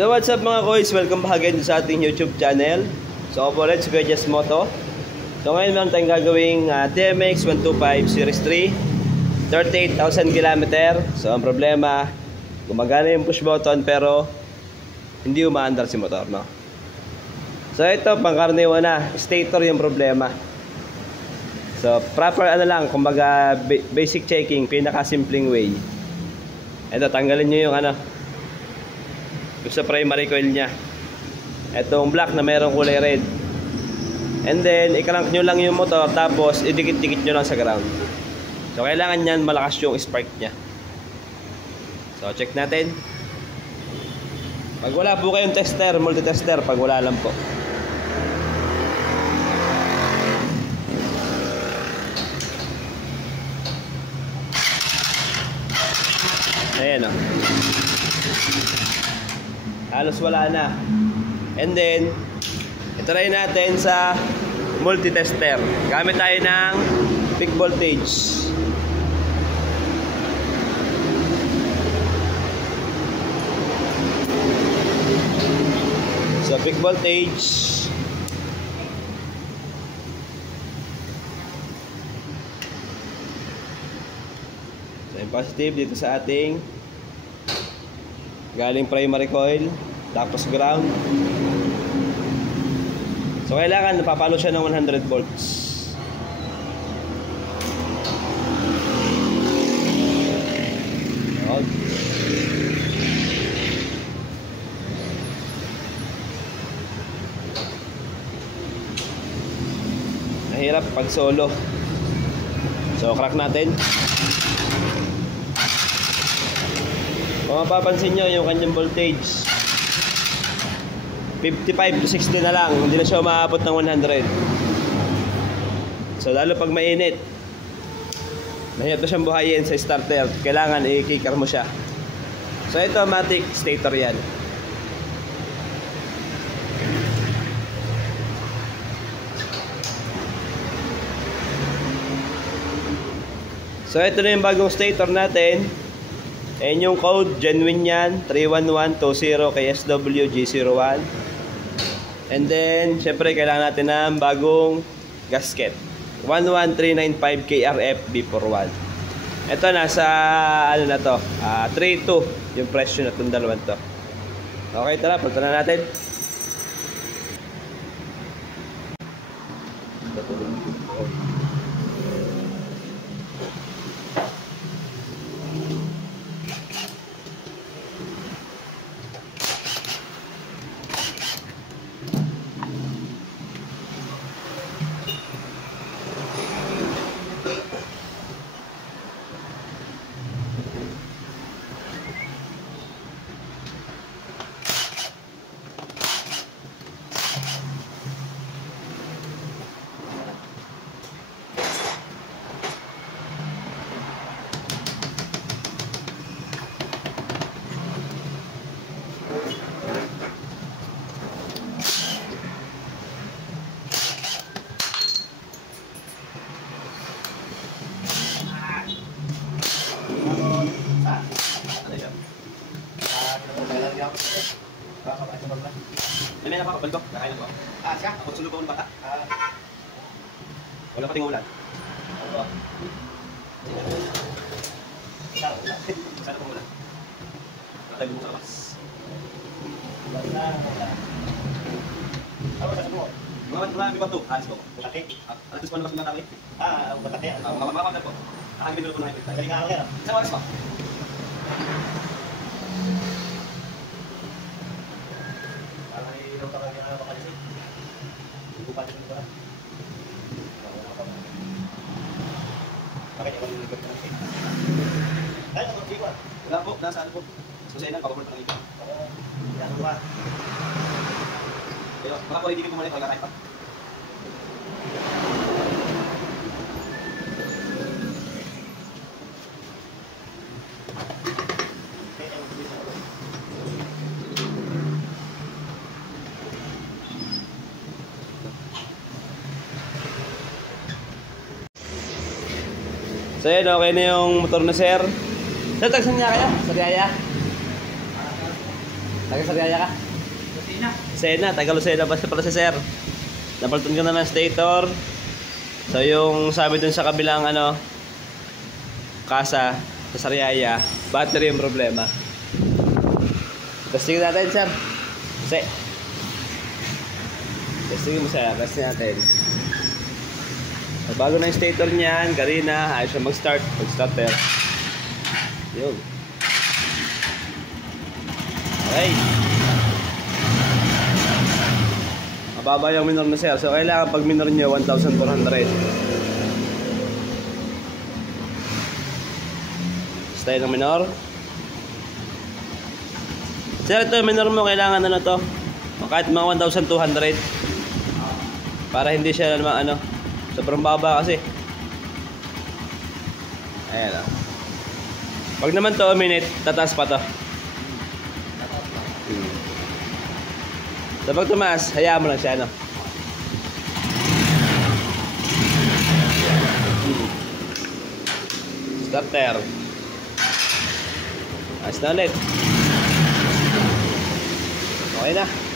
So what's up mga koys, welcome back again sa ating YouTube channel. So ako po ulit si Kuya Jess Moto. So ngayon meron tayong gagawing TMX 125 Series 3 38,000 km. So ang problema, gumagana yung push button pero hindi umaandar si motor, no? So ito, pangkaraniwan na, stator yung problema. So proper ano lang, kumbaga basic checking, pinaka-simpleng way. Ito, tanggalin nyo yung ano, sa primary coil nya, etong black na mayroong kulay red, and then i-crank nyo lang yung motor, tapos idikit-dikit nyo lang sa ground. So kailangan nyan malakas yung spark nya. So check natin. Pag wala po kayong tester, multi-tester, pag wala lang po. Ayan o, halos wala na. And then itry natin sa multi-tester. Gamit tayo ng peak voltage. So peak voltage, so yung positive dito sa ating galing primary coil, tapos ground. So kailangan napapalo siya ng 100 volts. Okay. Mahirap pag solo. So crack natin. Kung mapapansin nyo yung kanyang voltage 55 to 60 na lang, hindi na siya umaabot ng 100. So lalo pag mainit, mahirap na siyang buhayin sa starter. Kailangan i-kicker mo siya. So ito, matic stator yan. So ito na yung bagong stator natin. Ayan yung code, genuine yan, 31120 KSW G01. And then, syempre kailangan natin ng bagong gasket, 11395 KRF B41. Ito nasa, ano na to, 3.2 yung presyo na itong dalawang to. Okay, tara, punta na natin. May napakapal ko, nakain ko. Siya? Ako sulog ako ng bata. Wala pating ulan. Sana pang ulan. Matay mo sa labas. Ano sa mo? Mga ba ito? Alis ko. Butake? Alis ko na mas matawid. Butake. Mga po. Ang minuto na ito. Galing nga ako yan. Sa oras mo? Wala po, nasa ano po. Susayin lang, pagpapulot ng ito. Pero baka po hindi ko pumalit, wala tayo pa. So yun, okay na yung motor na sir. Natagsan niya kaya? Sa Riyaya? Taga Sariaya ka? Lucena. Sena, taga Lucena ba pala si Sir? Napalitan ko na ng stator. So yung sabi dun sa kabilang ano, kasa sa Sariaya, battery yung problema. Testing natin, Sir. Kasi testing mo, Sir. Testing natin. So, bago na yung stator niyan, kanina, ayos siya mag-start. Mag-starter. Yun. Okay. Mababa yung minor na, Sir. So, kailangan pag minor nyo, 1,400. Style ng minor. Sir, ito minor mo, kailangan ano to? Kahit mga 1,200. Para hindi siya naman ano, sobrang baba kasi. Ayan o. Pag naman to, minute, tataas pa to. So pag tumaas, hayaan mo lang siya, no? Starter. Ayos na ulit. Okay na.